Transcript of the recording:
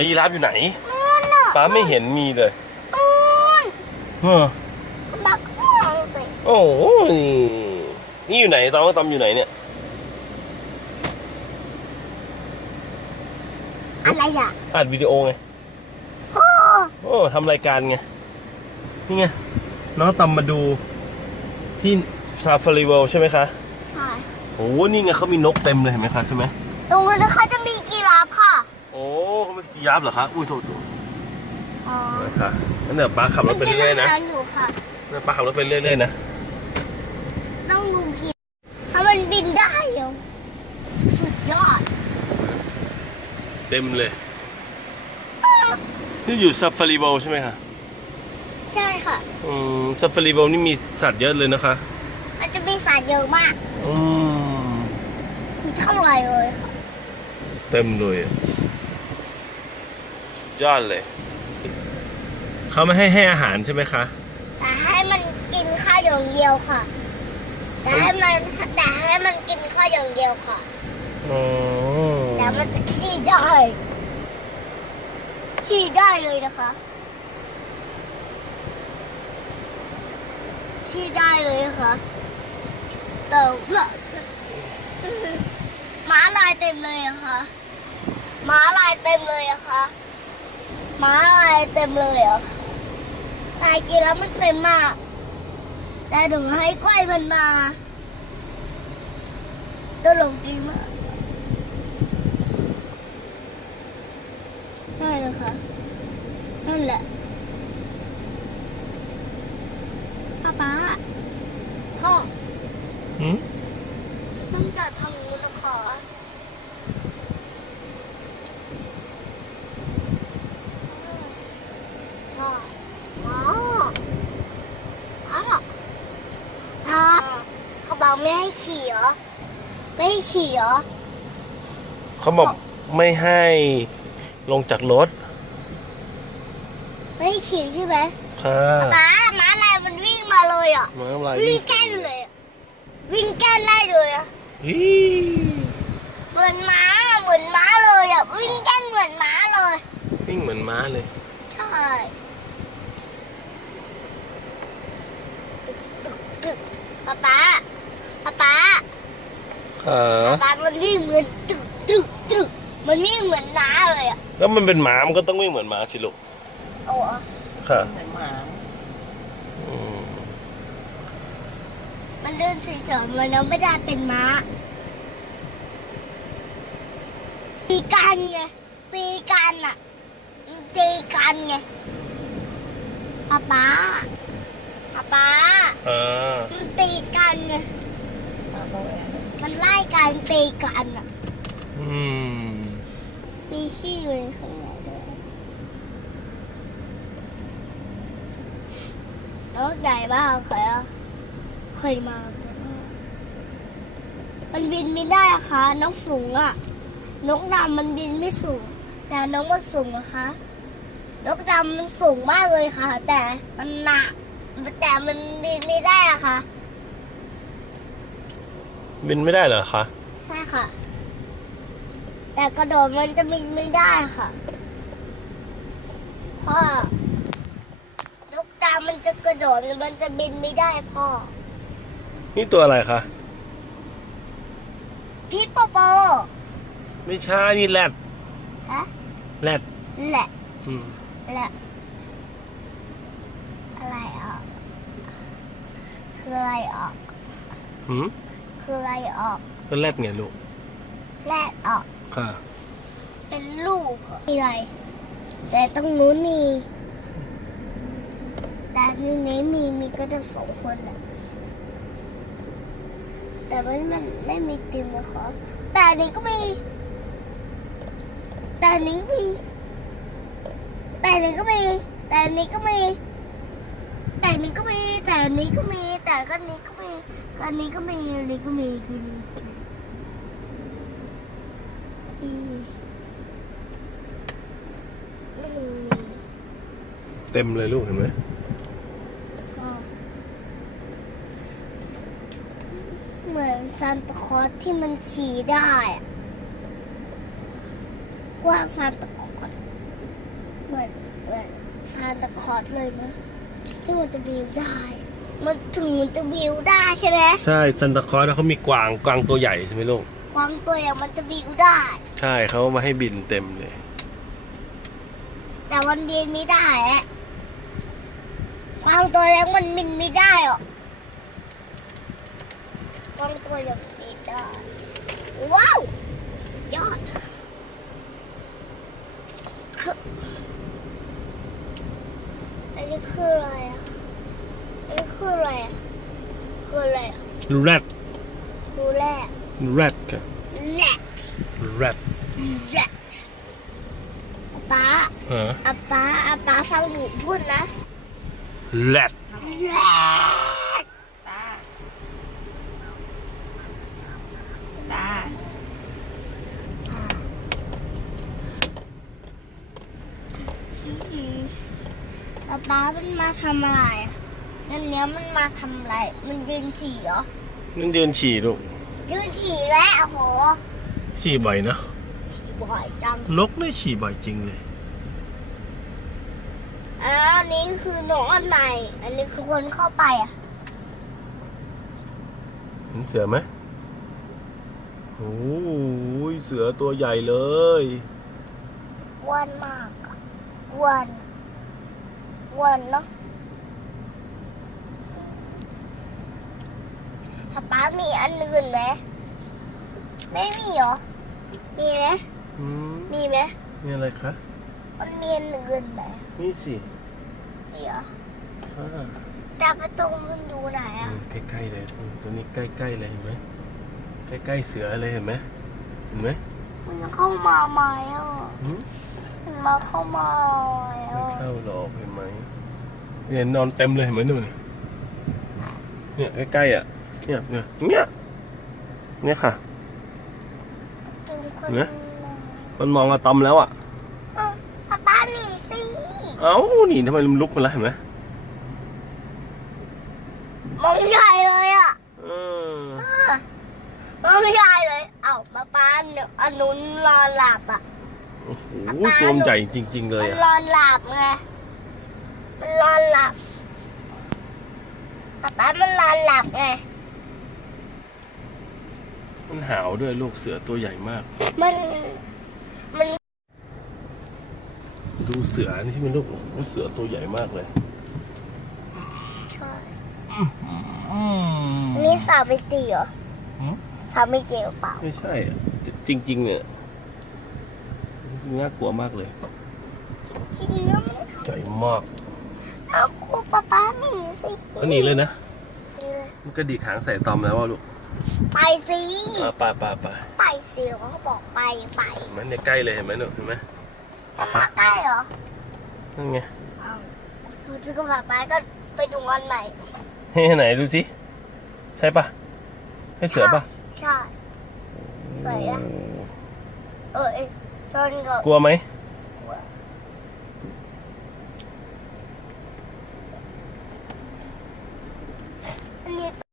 อยยีราฟอยู่ไหนนู่นน่ะป้าไม่เห็นมีเลยนู่นเออบักม่วงสิโอ้โหนี่อยู่ไหนตอมว่าตอมอยู่ไหนเนี่ย อะไรอะอัดวิดีโอไง โอ้โอ้ทำรายการไง นี่ไง น้องตอมมาดูที่ซาฟารีเวลใช่ไหมคะ ใช่โอ้นี่ไงเขามีนกเต็มเลยเห็นไหมคะใช่ไหมตรงนั้นนะคะจะมีกีราฟค่ะโอ้เขาไม่ยีราฟเหรอคะอุ้ยโทษโทษอ๋อนะคะงั้นเดี๋ยวป้าขับรถไปเรื่อยๆนะมักิาหารอยู่ค่ะเดี๋ยวป้าขับรถไปเรื่อยๆนะต้องลุงกินถ้ามันบินได้เหรอสุดยอด เต็มเลย นี่อยู่ซาฟารีเวลใช่ไหมคะใช่ค่ะ อืมซาฟารีเวลนี่มีสัตว์เยอะเลยนะคะมันจะมีสัตว์เยอะมากอืมเท่าไหร่เลยค่ะ เต็มเลยอะสุด ยอดเลย เขาไม่ให้ให้อาหารใช่ไหมคะ แต่ให้มันกินข้าวอย่างเดียวค่ะ แต่ให้มันแต่ให้มันกินข้าวอย่างเดียวค่ะ อ๋อ แต่มันจะขี้ได้ ขี้ได้เลยนะคะ ขี้ได้เลยนะคะแต่ว่าม้าลายเต็มเลยอะค่ะม้าลายเต็มเลยอะค่ะ ม้าลายเต็มเลยอะค่ะตายกินแล้วมันเต็มมาก แต่ถึงให้กล้วยมันมาตลกดีมากได้เลยค่ะนั่นแหละป้าป๊าพ่อหืม ต้องจอดทางนู้นนะคะพ่อพ่อพ่อพ่อเขาบอกไม่ให้ขี่เหรอ ไม่ให้ขี่เหรอ เขาบอกไม่ให้ลงจากรถไม่ให้ขี่ใช่ไหมค่ะป๊าม้าลายมันวิ่งมาเลยอะ มาอะไรวิ่งแก้นเลยอะวิ่งแก้นได้เลยอะอีเหมือนม้าเหมือนม้าเลยอะวิ่งแก้นเหมือนม้าเลย วิ่งเหมือนม้าเลย ใช่ตึกตึกตึกป๊าป๊า ป๊าป๊าค่ะป๊าป๊ามันวิ่งเหมือนตึกตึกตึกมันวิ่งเหมือนม้าเลยอะแล้วมันเป็นหมามันก็ต้องวิ่งเหมือนหมาสิลูกเอาเหรอค่ะเหมือนหมาอืมมันเดินเฉยๆมันยังไม่ได้เป็นม้าตีกันไงตีกันอะมันตีกันไงป๊าป๊าป๊าป๊าอ่ามันตีกันไงหมาตัวแอน มันไล่กันตีกันอะอืมมีขี้อยู่ในข้างในด้วยนกใหญ่มากเคยอะเคยมา มันบินไม่ได้อะคะนกสูงอะนกดำมันบินไม่สูง แต่นกมันสูงนะคะนกดำมันสูงมากเลยค่ะ แต่มันหนักแต่มันบินไม่ได้อะค่ะ บินไม่ได้เหรอคะใช่ค่ะ แต่กระโดดมันจะบินไม่ได้ค่ะพ่อนกดำมันจะกระโดดมันจะบินไม่ได้พ่อ นี่ตัวอะไรคะพี่โปโปไม่ใช่นี่แรดฮะแรดแหละอืมแหละอะไรออก คืออะไรออกหืม คืออะไรออกก็แรดไงลูกแรดออก ค่ะ เป็นลูกเหรอมีอะไร แต่ตรงนู้นมีแต่นี่ไม่มีมีก็จะสองคนแหละแต่มันมันไม่มีติมนะคะแต่อันนี้ก็มี แต่อันนี้ก็มีแต่อันนี้ก็มีแต่อันนี้ก็มี แต่อันนี้ก็มี แต่ อันนี้ก็มี แต่ก็อันนี้ก็มีก็อันนี้ก็มีอันนี้ก็มีคือมีอืมไม่มีเต็มเลยลูกเห็นไหมเหมือนซานตาคลอสที่มันขี่ได้อะกว่าซานตาคลอสเหมือนเหมือนซานตาคลอสเลยนะที่มันจะบิวได้ มันถึงมันจะบิวได้ใช่ไหมใช่ซันตาคลอสเขามีกวางกวางตัวใหญ่ใช่ไหมลูก ความตัวอย่างมันจะบิวได้ ใช่เขาเอามาให้บินเต็มเลย แต่มันบินไม่ได้อะความตัวเล็กมันบินไม่ได้หรอกความตัวอย่างบินได้ ว้าวสุดยอดคืออันนี้คืออะไรอะอั นนี้คืออะไรอะคืออะไรอะแรดดูแรกแรดค่ะแรกแรดแรกอาป๊าฮะอาป๊าอาป๊าฟังหนูพูดนะแรดแรกตาตาอาป๊ามันมาทำอะไรอะ นั่นเนี้ยมันมาทำอะไร มันยืนฉี่เหรอนั่นเดินฉี่ลูกยืนฉี่แล้วโอ้โหฉี่บ่อยนะฉี่บ่อยจังนกนี่ฉี่บ่อยจริงเลยอะอันนี้คือน้องอันไหน อันนี้คือคนเข้าไปอะ เห็นเสือไหมโอ้ยเสือตัวใหญ่เลย อ้วนมากอะอ้วนอ้วนเนาะ ถ้าป้ามีอันอื่นไหมไม่มีเหรอ มีไหมอืมมีไหมนี่อะไรคะ มันมีอันอื่นไหมนี่สิมีเหรออ่าแต่ประตูมันอยู่ไหนอือะมใกล้ๆเลยอืมตัวนี้ใกล้ๆเลยเห็นไหมใกล้ๆเสือเลยเห็นไหมเห็นไหมมันเข้ามาไหมอะหืมมันมาเข้ามาไหมไม่อะเข้าหรอกเห็นไหมเนี่ยนอนเต็มเลยเห็นไหมนู่นนี่เนี่ยใกล้ๆอะ เนี่ยเนี่ยเนี่ยเนี่ยค่ะเป็นคนเนี่ยมันมองอะตอมแล้วอะอ้าวป้าป้าหนีสิเอ้านี่ทำไมมันลุกมาแล้วเห็นไหมมองใหญ่เลยอะเออมองใหญ่เลย เอ้าป้าป้าเนี่ยอันนู้นนอนหลับอะ โอ้โหตัวมันใหญ่จริง ๆ เลยมันอะนอนหลับไง มันนอนหลับป้าป้ามันนอนหลับไง มันหาวด้วยลูกเสือตัวใหญ่มาก มันมันดูเสือนี่ที่มันลูกโอ้โหเสือตัวใหญ่มากเลยใช่อืมนี่สาวไปตีเหรอหืมสาวไม่เกี่ยวเปล่า ไม่ใช่อะจริงๆเนี่ยจริงๆน่ากลัวมากเลย จริงนะมันใหญ่มากเอาครูป้าป้าหนีสิก็หนีเลยนะหนีเลยมันกระดิกหางใส่ตอมแล้วว่าลูก ไปสิอ่าไปไปไปไปสิเขาบอกไปไปเห็นไหมเนี่ยใกล้เลยเห็นไหมลูกเห็นไหมมาใกล้เหรอนั่นไงอ้าวดูที่ก็ป้าป้าก็ไปดูอันใหม่ให้ไหนดูสิใช่ปะให้เสือปะใช่สวยอะเออเอ้ยชนกับกลัวไหมกลัว